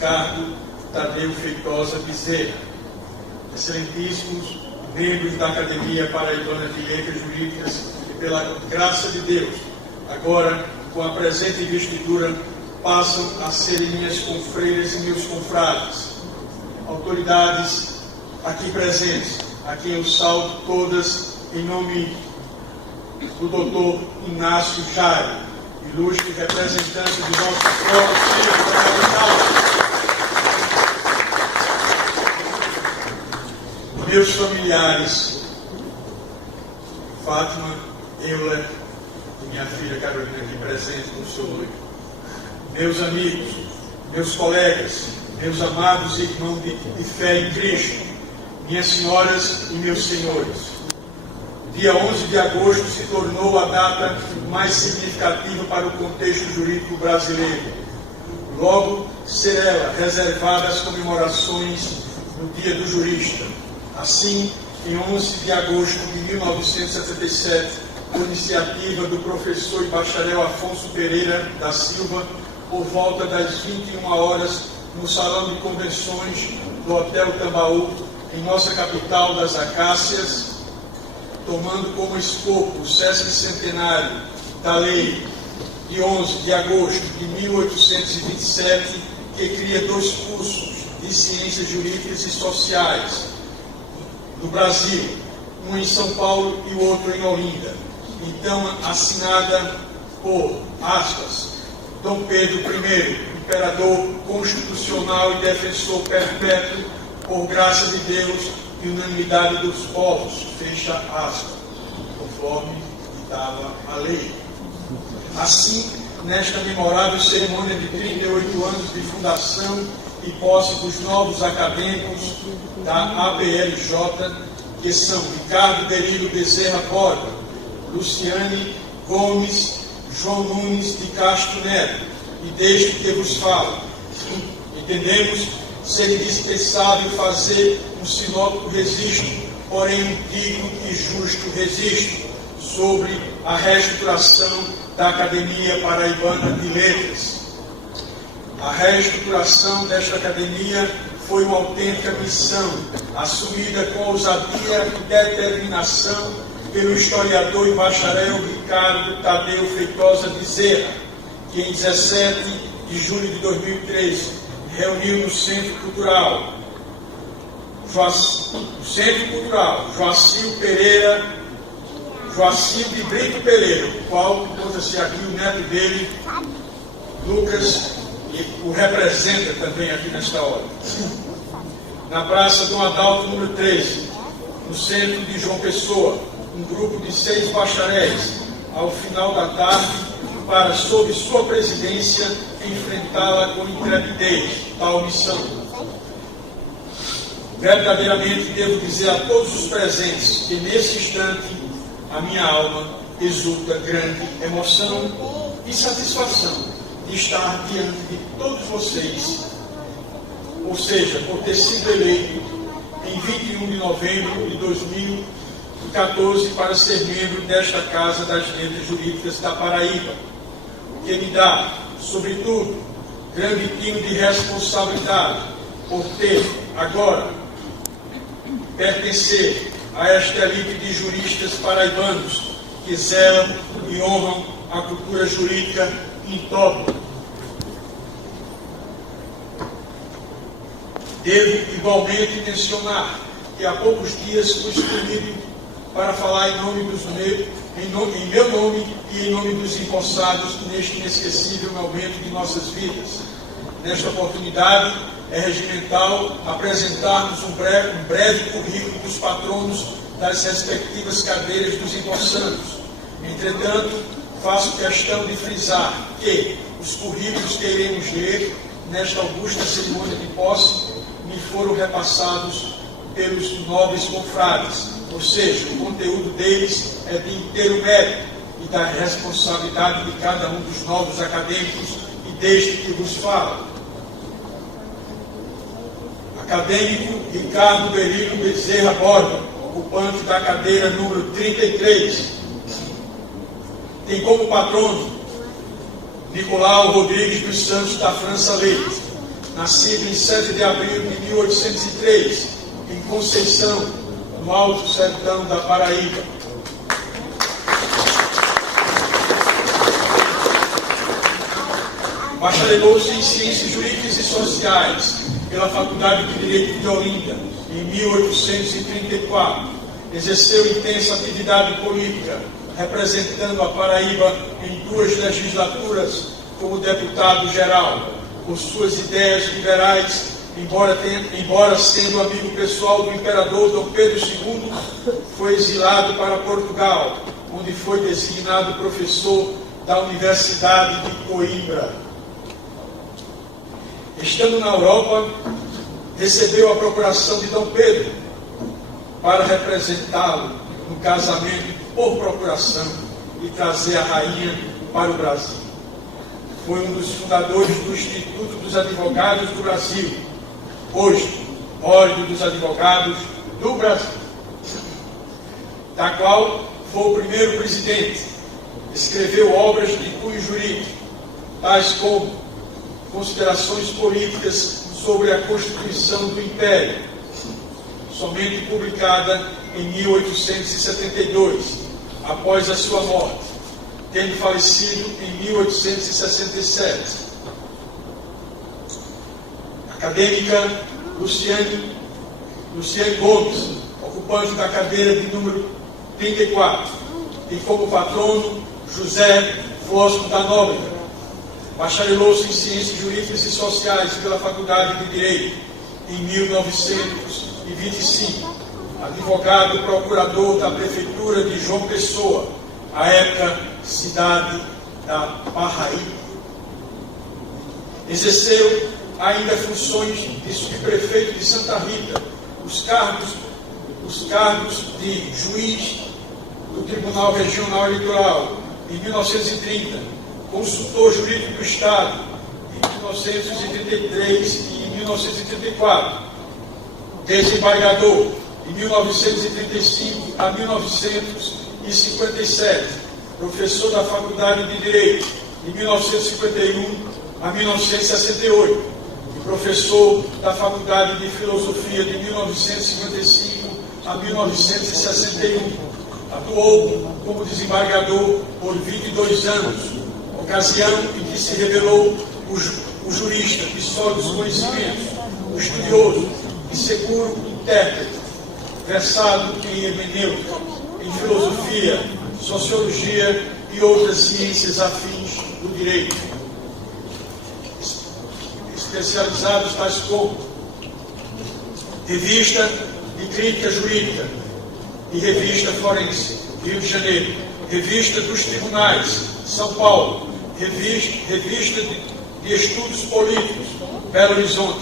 Ricardo Tadeu Feitosa Bezerra, excelentíssimos membros da Academia Paraibana de Letras Jurídicas, e pela graça de Deus, agora, com a presente investidura, passam a serem minhas confreiras e meus confrades. Autoridades aqui presentes, a quem eu saúdo todas em nome do Dr. Inácio Jairo, ilustre representante do nosso Fórum Cívico da capital. Meus familiares, Fátima, Euler e minha filha Carolina aqui presente no seu noivo. Meus amigos, meus colegas, meus amados irmãos de fé em Cristo, minhas senhoras e meus senhores. Dia 11 de agosto se tornou a data mais significativa para o contexto jurídico brasileiro. Logo, será reservada às comemorações no Dia do Jurista. Assim, em 11 de agosto de 1977, por iniciativa do professor e bacharel Afonso Pereira da Silva, por volta das 21 horas, no Salão de Convenções do Hotel Tambaú, em nossa capital das Acácias, tomando como escopo o Sesc Centenário da Lei de 11 de agosto de 1827, que cria 2 cursos de Ciências Jurídicas e Sociais do Brasil, um em São Paulo e o outro em Olinda. Então, assinada por, aspas, Dom Pedro I, imperador constitucional e defensor perpétuo, por graça de Deus e unanimidade dos povos, fecha aspas, conforme ditava a lei. Assim, nesta memorável cerimônia de 38 anos de fundação e posse dos novos acadêmicos da ABLJ, que são Ricardo Berilo Bezerra Borba, Luciane Gomes, João Nunes de Castro Neto, e desde que vos falo, entendemos ser indispensável fazer um sinótico registro, porém um digno e justo registro, sobre a reestruturação da Academia Paraibana de Letras. A reestruturação desta academia foi uma autêntica missão, assumida com ousadia e determinação pelo historiador e bacharel Ricardo Tadeu Feitosa Bezerra, que em 17 de julho de 2013 reuniu no Centro Cultural Joacil de Brito Pereira, o qual encontra-se aqui o neto dele, Lucas, e o representa também aqui nesta hora. Na Praça Dom Adalto, número 13, no centro de João Pessoa, um grupo de 6 bacharéis, ao final da tarde, para, sob sua presidência, enfrentá-la com intrepidez, tal missão. Verdadeiramente devo dizer a todos os presentes que, nesse instante, a minha alma exulta grande emoção e satisfação de estar diante de todos vocês, ou seja, por ter sido eleito em 21 de novembro de 2014 para ser membro desta Casa das Letras Jurídicas da Paraíba, o que me dá, sobretudo, grande tino de responsabilidade por ter, agora, pertencer a esta elite de juristas paraibanos que zelam e honram a cultura jurídica em todo. Devo igualmente mencionar que há poucos dias fui escolhido para falar em meu nome e em nome dos empossados neste inesquecível momento de nossas vidas. Nesta oportunidade, é regimental apresentarmos um breve currículo dos patronos das respectivas cadeiras dos empossados. Entretanto, faço questão de frisar que os currículos que iremos ler nesta augusta cerimônia de posse me foram repassados pelos nobres confrades, ou seja, o conteúdo deles é de inteiro mérito e da responsabilidade de cada um dos novos acadêmicos e desde que vos falo. Acadêmico Ricardo Berilo Bezerra Borba, ocupante da cadeira número 33. Tem como patrono Nicolau Rodrigues dos Santos da França Leite. nascido em 7 de abril de 1803, em Conceição, no Alto Sertão da Paraíba. Bacharelou-se em Ciências Jurídicas e Sociais pela Faculdade de Direito de Olinda, em 1834. Exerceu intensa atividade política, representando a Paraíba em 2 legislaturas como deputado-geral. Por suas ideias liberais, embora sendo amigo pessoal do imperador Dom Pedro II, foi exilado para Portugal, onde foi designado professor da Universidade de Coimbra. Estando na Europa, recebeu a procuração de Dom Pedro para representá-lo no casamento por procuração e trazer a rainha para o Brasil. Foi um dos fundadores do Instituto dos Advogados do Brasil, hoje, Ordem dos Advogados do Brasil, da qual foi o primeiro presidente. Escreveu obras de cunho jurídico, tais como Considerações Políticas sobre a Constituição do Império, somente publicada em 1872, após a sua morte, tendo falecido em 1867. Acadêmica Luciane Gomes, ocupante da cadeira de número 34, e como patrono José Fosco da Nóbrega. Bacharelou-se em Ciências Jurídicas e Sociais pela Faculdade de Direito em 1925. Advogado procurador da Prefeitura de João Pessoa, à época cidade da Paraíba. Exerceu ainda funções de subprefeito de Santa Rita, os cargos de juiz do Tribunal Regional Eleitoral em 1930, consultor jurídico do Estado em 1933 e em 1934, desembargador de 1935 a 1957, professor da Faculdade de Direito de 1951 a 1968 e professor da Faculdade de Filosofia de 1955 a 1961. Atuou como desembargador por 22 anos, ocasião em que se revelou o jurista de sólidos conhecimentos, o estudioso e seguro intérprete, versado em hermenêutica, em filosofia, sociologia e outras ciências afins do direito, especializados tais como Revista de Crítica Jurídica e Revista Forense, Rio de Janeiro, Revista dos Tribunais, São Paulo, Revista de Estudos Políticos, Belo Horizonte.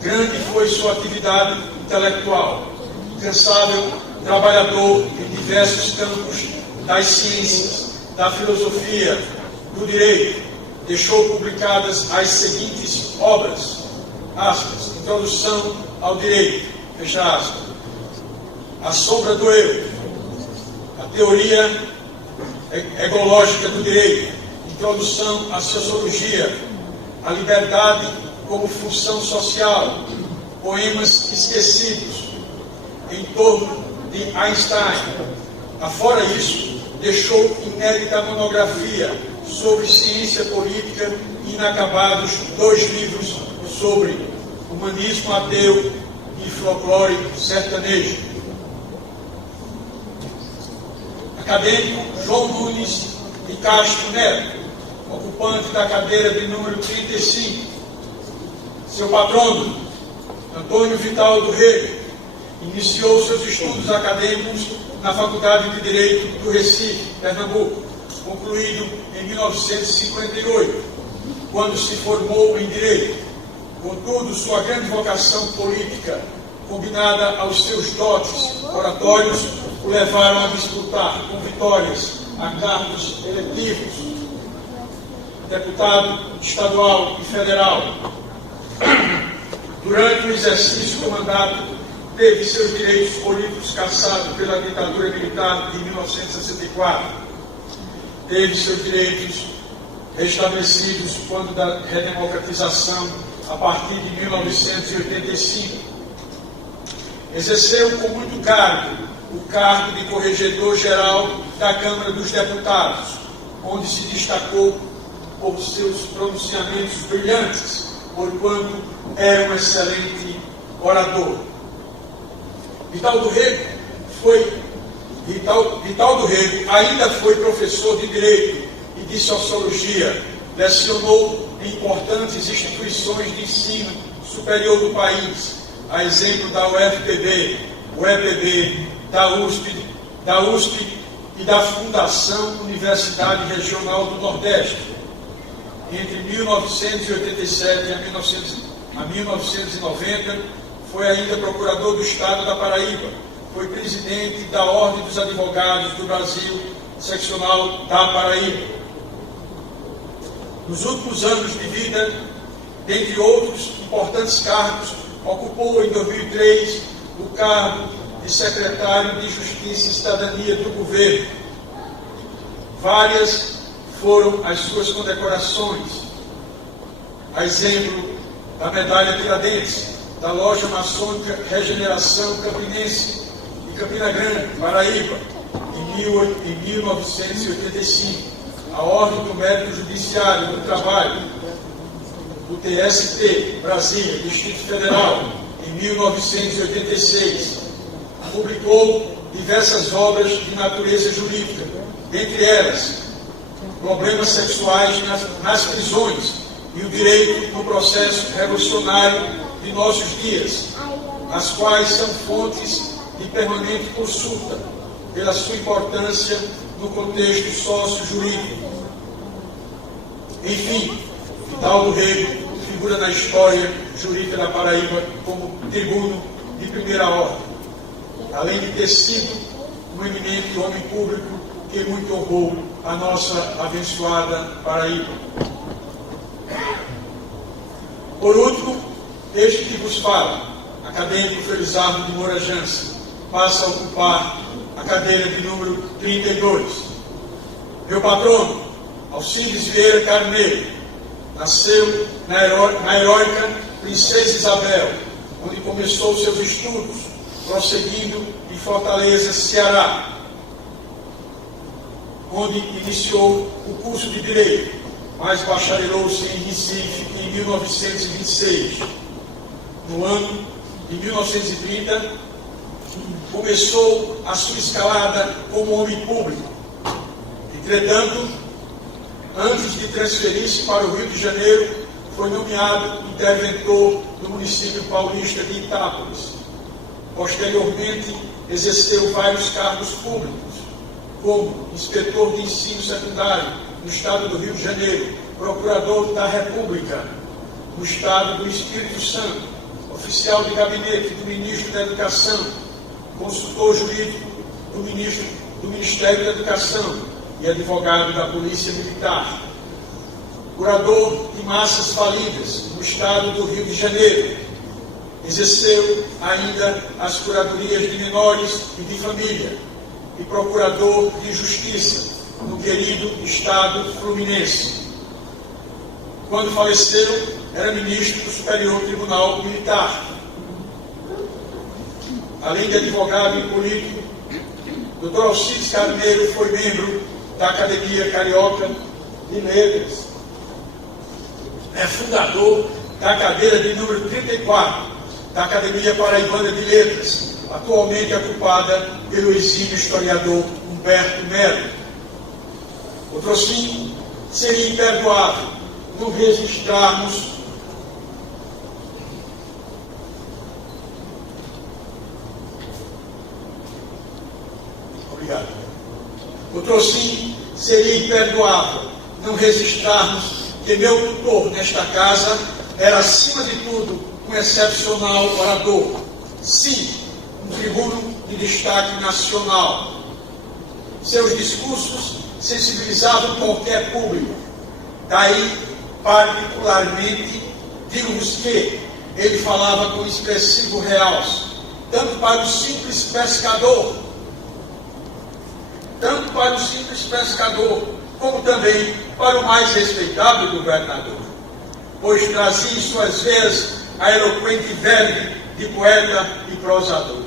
Grande foi sua atividade intelectual, incansável trabalhador em diversos campos das ciências, da filosofia, do direito. Deixou publicadas as seguintes obras, aspas, Introdução ao Direito, fecha aspas, A Sombra do Eu, A Teoria Egológica do Direito, Introdução à Sociologia, A Liberdade como Função Social, Poemas Esquecidos, Em Torno de Einstein. Afora isso, deixou inédita monografia sobre ciência política e inacabados 2 livros sobre humanismo ateu e folclore sertanejo. Acadêmico João Nunes de Castro Neto, ocupante da cadeira de número 35. Seu patrono, Antônio Vital do Rego, iniciou seus estudos acadêmicos na Faculdade de Direito do Recife, Pernambuco, concluído em 1958, quando se formou em Direito. Contudo, sua grande vocação política, combinada aos seus dotes oratórios, o levaram a disputar com vitórias a cargos eletivos, deputado estadual e federal. Durante o exercício do mandato, teve seus direitos políticos cassados pela ditadura militar de 1964. Teve seus direitos restabelecidos quando da redemocratização a partir de 1985. Exerceu com muito cargo o cargo de corregedor-geral da Câmara dos Deputados, onde se destacou por seus pronunciamentos brilhantes, porquanto era um excelente orador. Vital do Rego ainda foi professor de Direito e de Sociologia, lecionou em importantes instituições de ensino superior do país, a exemplo da UFPB, UEPB, da USP e da Fundação Universidade Regional do Nordeste. Entre 1987 a 1990, foi ainda procurador do Estado da Paraíba, foi presidente da Ordem dos Advogados do Brasil, seccional da Paraíba. Nos últimos anos de vida, dentre outros importantes cargos, ocupou em 2003 o cargo de secretário de Justiça e Cidadania do governo. Várias foram as suas condecorações, a exemplo da Medalha Tiradentes, da Loja Maçônica Regeneração Campinense de Campina Grande, Paraíba, em 1985, a Ordem do Mérito Judiciário do Trabalho, do TST, Brasília, Distrito Federal, em 1986. Publicou diversas obras de natureza jurídica, dentre elas, Problemas Sexuais nas Prisões e o Direito no Processo Revolucionário de Nossos Dias, as quais são fontes de permanente consulta, pela sua importância no contexto sócio-jurídico. Enfim, Vital do Rego figura na história jurídica da Paraíba como tribuno de primeira ordem, além de ter sido um eminente homem público que muito honrou a nossa abençoada Paraíba. Por último, este que vos fala, acadêmico Felizardo de Moura Jansen, passa a ocupar a cadeira de número 32. Meu patrono, Alcides Vieira Carneiro, nasceu na heróica Princesa Isabel, onde começou seus estudos, prosseguindo em Fortaleza, Ceará, onde iniciou o curso de Direito, mas bacharelou-se em Recife em 1926. No ano de 1930, começou a sua escalada como homem público. Entretanto, antes de transferir-se para o Rio de Janeiro, foi nomeado interventor do município paulista de Itápolis. Posteriormente, exerceu vários cargos públicos, como inspetor de ensino secundário no estado do Rio de Janeiro, procurador da República no estado do Espírito Santo, oficial de gabinete do ministro da Educação, consultor jurídico do Ministério da Educação e advogado da Polícia Militar, curador de massas falidas no estado do Rio de Janeiro. Exerceu ainda as curadorias de menores e de família e procurador de justiça no querido estado fluminense. Quando faleceu, era ministro do Superior Tribunal Militar. Além de advogado e político, Dr. Alcides Carneiro foi membro da Academia Carioca de Letras. É fundador da cadeira de número 34 da Academia Paraibana de Letras, atualmente ocupada pelo exímio historiador Humberto Melo. Outro sim, seria imperdoável não registrarmos que meu tutor nesta casa era, acima de tudo, um excepcional orador. Sim, um tribuno de destaque nacional. Seus discursos sensibilizavam qualquer público. Daí, particularmente, digo-vos que ele falava com expressivo realce, tanto para o simples pescador, como também para o mais respeitável governador. pois trazia em suas veias a eloquente verve de poeta e prosador.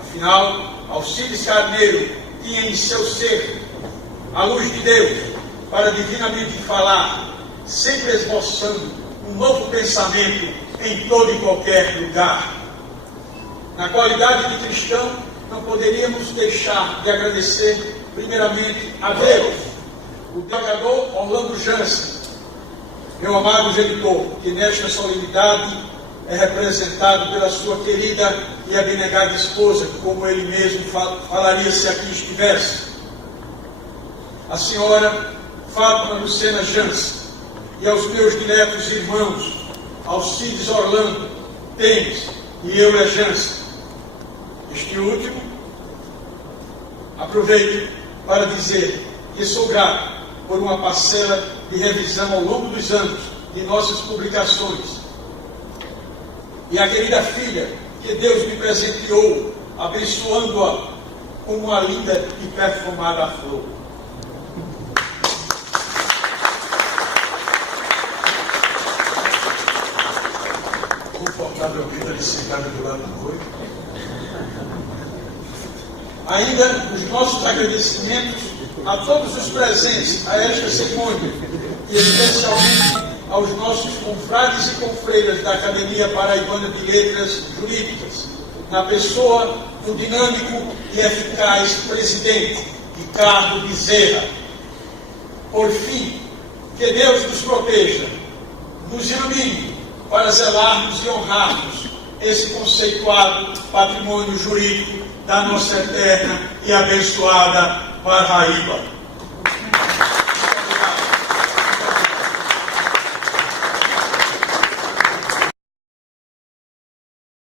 Afinal, Alcides Carneiro tinha em seu ser a luz de Deus para divinamente falar, sempre esboçando um novo pensamento em todo e qualquer lugar. Na qualidade de cristão, não poderíamos deixar de agradecer primeiramente a Deus, o desembargador Orlando Jansen, meu amado genitor, que nesta solenidade é representado pela sua querida e abnegada esposa, como ele mesmo falaria se aqui estivesse, a senhora Fátima Lucena Jansen, e aos meus diletos irmãos, Alcides Orlando Temes e Euler Jansen. Este último, aproveito para dizer que sou grato por uma parcela de revisão ao longo dos anos de nossas publicações. E a querida filha que Deus me presenteou, abençoando-a com uma linda e perfumada flor. Confortavelmente ali sentada do lado do noivo. Ainda os nossos agradecimentos a todos os presentes a esta cerimônia, e especialmente aos nossos confrades e confreiras da Academia Paraibana de Letras Jurídicas, na pessoa do dinâmico e eficaz presidente Ricardo Bezerra. Por fim, que Deus nos proteja, nos ilumine para zelarmos e honrarmos esse conceituado patrimônio jurídico da nossa eterna e abençoada Paraíba.